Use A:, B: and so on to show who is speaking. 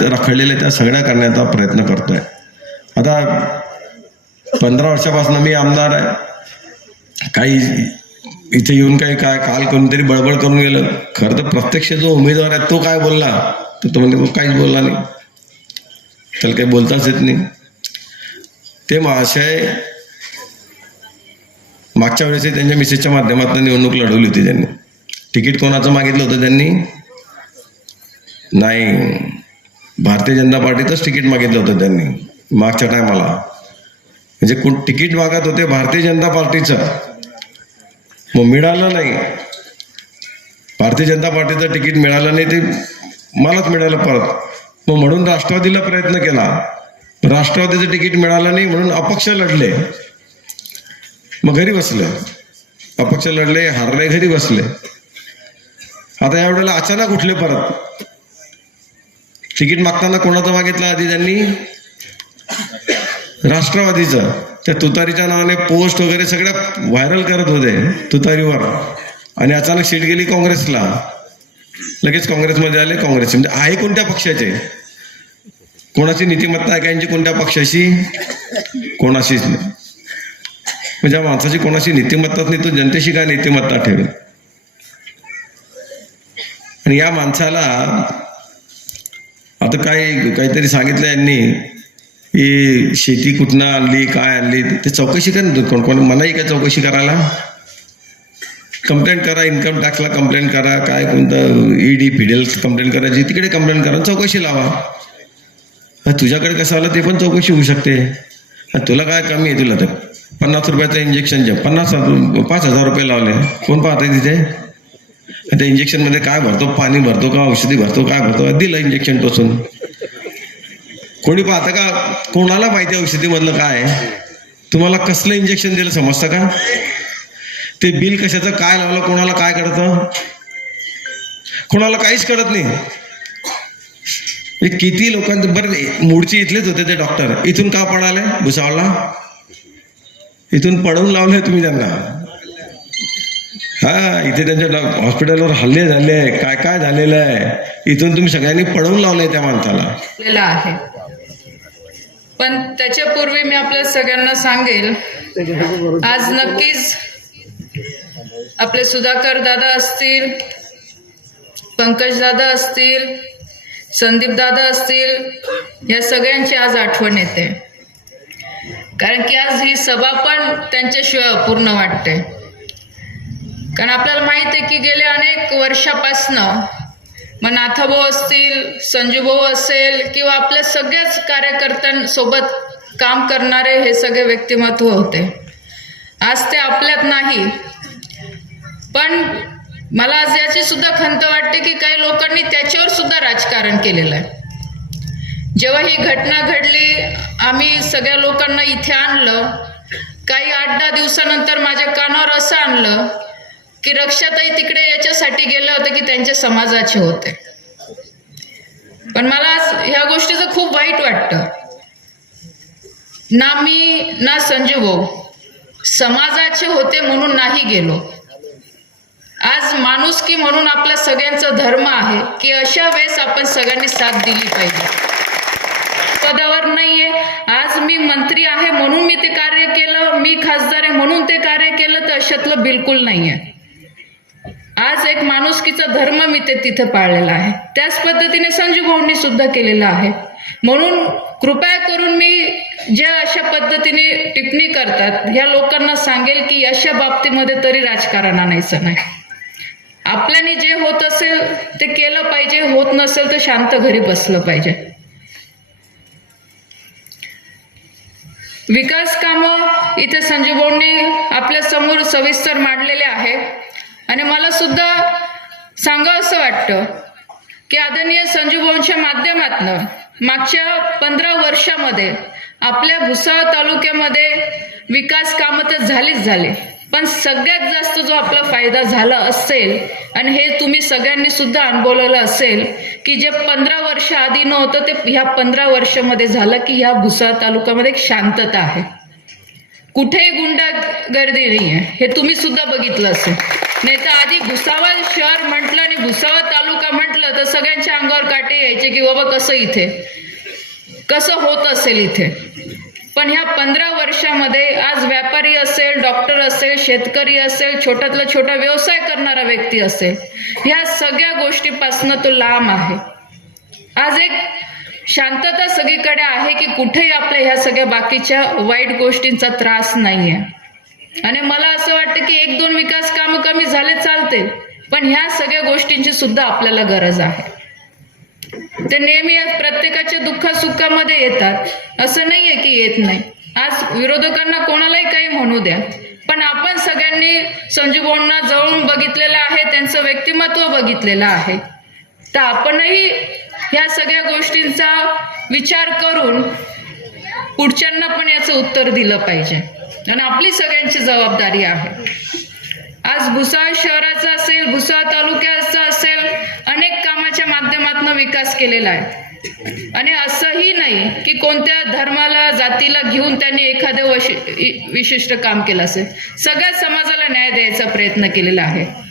A: रखडलेल्या त्या सगळ्या करण्याचा प्रयत्न करतोय. आता पंधरा वर्षापासून मी आमदार आहे. काही इथे येऊन काही काय काल कोणीतरी बडबड करून गेलं. खरं तर प्रत्यक्ष जो उमेदवार आहे तो काय बोलला? तर तो म्हणजे तो काहीच बोलला नाही. त्याला काही बोलताच येत नाही. ते महाशय मागच्या वेळेस त्यांच्या मिसेसच्या माध्यमातून निवडणूक लढवली होती त्यांनी. तिकीट कोणाचं मागितलं होतं त्यांनी? नाही. भारतीय जनता पार्टीचंच तिकीट मागितलं होतं त्यांनी मागच्या टायमाला. म्हणजे कोण तिकीट मागत होते भारतीय जनता पार्टीचं. मग मिळालं नाही. भारतीय जनता पार्टीचं तिकीट मिळालं नाही ते मलाच मिळालं परत. मग म्हणून राष्ट्रवादीला प्रयत्न केला. राष्ट्रवादीचं तिकीट मिळालं नाही म्हणून अपक्ष लढले. मग घरी बसले. अपक्ष लढले हारले घरी बसले. आता या वेळेला अचानक उठले परत. तिकीट मागताना कोणाचा मागितला आधी त्यांनी? राष्ट्रवादीचं. त्या तुतारीच्या नावाने पोस्ट वगैरे सगळ्या व्हायरल करत होते तुतारीवर. आणि अचानक सीट गेली काँग्रेसला. लगेच काँग्रेसमध्ये आले काँग्रेसचे. म्हणजे आहे कोणत्या पक्षाचे? कोणाची नीतिमत्ता आहे का कोणत्या पक्षाशी? कोणाशीच नाही म्हणजे माणसाची कोणाशी नीतिमत्ताच नाही तो जनतेशी काय नीतिमत्ता ठेवेल? आणि या माणसाला आता काय काहीतरी सांगितलं यांनी की शेती कुठनं आणली काय आणली ते चौकशी कर कोण कोण मलाही काय चौकशी करायला? कंप्लेंट करा इन्कम टॅक्सला कंप्लेंट करा काय कोणतं ईडी पीडीएल कंप्लेंट करायची तिकडे कंप्लेंट करा चौकशी लावा. तुझ्याकडे कसं आलं ते पण चौकशी होऊ शकते. तुला काय कमी आहे तुला तर? पन्नास रुपयाचं इंजेक्शन जे पन्नास हजार- पाच हजार रुपये लावले. कोण पाहते तिथे? त्या इंजेक्शनमध्ये काय भरतो? पाणी भरतो का? औषधी भरतो? काय भरतो? दिलं इंजेक्शन टोचून कोणी पाहता का? कोणाला माहिती आहे औषधीमधलं काय आहे? तुम्हाला कसलं इंजेक्शन दिलं समजतं का? ते बिल कशाचं काय लावलं कोणाला काय कळतं कोणाला काहीच कळत नाही. हे किती लोकांचं बरं मूळची इथलेच होते ते डॉक्टर इथून का पळाले? भुसावळला? इथून पळवून लावले तुम्ही त्यांना. हा इथे त्यांच्या हॉस्पिटलवर हल्ले झाले काय काय झालेलं आहे? इथून तुम्ही सगळ्यांनी पळवून लावलंय त्या माणसाला.
B: आहे. पण त्याच्यापूर्वी मी आपल्या सगळ्यांना सांगेल आज नक्कीच आपले सुधाकर दादा असतील पंकज दादा असतील संदीप दादा असतील या सगळ्यांची आज आठवण येते. कारण की आज ही सभा पण त्यांच्याशिवाय अपूर्ण वाटते. कारण आपल्याला माहीत आहे की गेल्या अनेक वर्षापासनं मग नाथाभाऊ असतील संजूभाऊ असेल किंवा आपल्या सगळ्याच कार्यकर्त्यांसोबत काम करणारे हे सगळे व्यक्तिमत्व होते. आज ते आपल्यात नाही. पण मला आज याची सुद्धा खंत वाटते की काही लोकांनी त्याच्यावर सुद्धा राजकारण केलेलं आहे. जेव्हा ही घटना घडली आम्ही सगळ्या लोकांना इथे आणलं. काही आठ दहा दिवसानंतर माझ्या कानावर असं आणलं की रक्षाताई तिकडे याच्यासाठी गेले होते की त्यांच्या समाजाचे होते. पण मला ह्या गोष्टीचं खूप वाईट वाटतं. ना मी ना संजू भाऊ. समाजाचे होते म्हणून नाही गेलो. आज माणुसकी म्हणून आपल्या सगळ्यांचा धर्म आहे की अशा वेळेस आपण सगळ्यांनी साथ दिली पाहिजे. पदावर नाहीये. आज मी मंत्री आहे म्हणून मी ते कार्य केलं मी खासदार आहे म्हणून ते कार्य केलं तर अशातलं बिलकुल नाहीये. आज एक माणुसकीचा धर्म मी ते तिथे पाळलेला आहे. त्याच पद्धतीने संजू भाऊंनी सुद्धा केलेला आहे. म्हणून कृपया करून मी ज्या अशा पद्धतीने टिप्पणी करतात ह्या लोकांना सांगेल की अशा बाबतीमध्ये तरी राजकारण आणायचं नाही. आपल्याने जे होत असेल ते केलं पाहिजे. होत नसेल तर शांत घरी बसलं पाहिजे. विकास कामं इथे संजू आपल्यासमोर सविस्तर मांडलेले आहे आणि मला सुद्धा सांगावं असं वाटतं की आदरणीय संजू भाऊंच्या माध्यमातनं मागच्या पंधरा वर्षामध्ये आपल्या भुसावळ तालुक्यामध्ये विकास कामं तर झालीच झाले पण सगळ्यात जास्त जो आपला फायदा झाला असेल आणि हे तुम्ही सगळ्यांनी सुद्धा अनुभवलेलं असेल की जे पंधरा वर्ष आधी नव्हतं ते ह्या पंधरा वर्षामध्ये झालं की ह्या भुसावळ तालुक्यामध्ये एक शांतता आहे. कुठेही गुंडा गर्दी नाही आहे हे तुम्ही सुद्धा बघितलं असेल. नाही तर आधी भुसावळ शहर म्हटलं आणि भुसावळ तालुका म्हटलं तर सगळ्यांच्या अंगावर काटे यायचे की बाबा कसं इथे? कसं होत असेल इथे? पण ह्या पंधरा वर्षामध्ये आज व्यापारी असेल डॉक्टर असेल शेतकरी असेल छोट्यातला छोटा व्यवसाय करणारा व्यक्ती असेल ह्या सगळ्या गोष्टीपासनं तो लांब आहे. आज एक शांतता सगळीकडे आहे की कुठेही आपल्या ह्या सगळ्या बाकीच्या वाईट गोष्टींचा त्रास नाही आहे आणि मला असं वाटतं की एक दोन विकास कामं कमी झाले चालते पण ह्या सगळ्या गोष्टींची सुद्धा आपल्याला गरज आहे. ते नेहमी प्रत्येकाच्या दुःख सुखामध्ये येतात. असं नाहीये की येत नाही. आज विरोधकांना कोणालाही काही म्हणू द्या पण आपण सगळ्यांनी संजू भाऊंना जवळून बघितलेलं आहे त्यांचं व्यक्तिमत्व बघितलेलं आहे. तर आपणही ह्या सगळ्या गोष्टींचा विचार करून पुढच्यांना पण याचं उत्तर दिलं पाहिजे. आणि आपली सगळ्यांची जबाबदारी आहे. आज भुसाळ शहराचा असेल भुसाळ तालुक्याचा असेल अनेक कामाच्या माध्यमातून विकास केलेला आहे. आणि असंही नाही की कोणत्या धर्माला जातीला घेऊन त्यांनी एखादं वशि- विशिष्ट काम केलं असेल. सगळ्या समाजाला न्याय द्यायचा प्रयत्न केलेला आहे.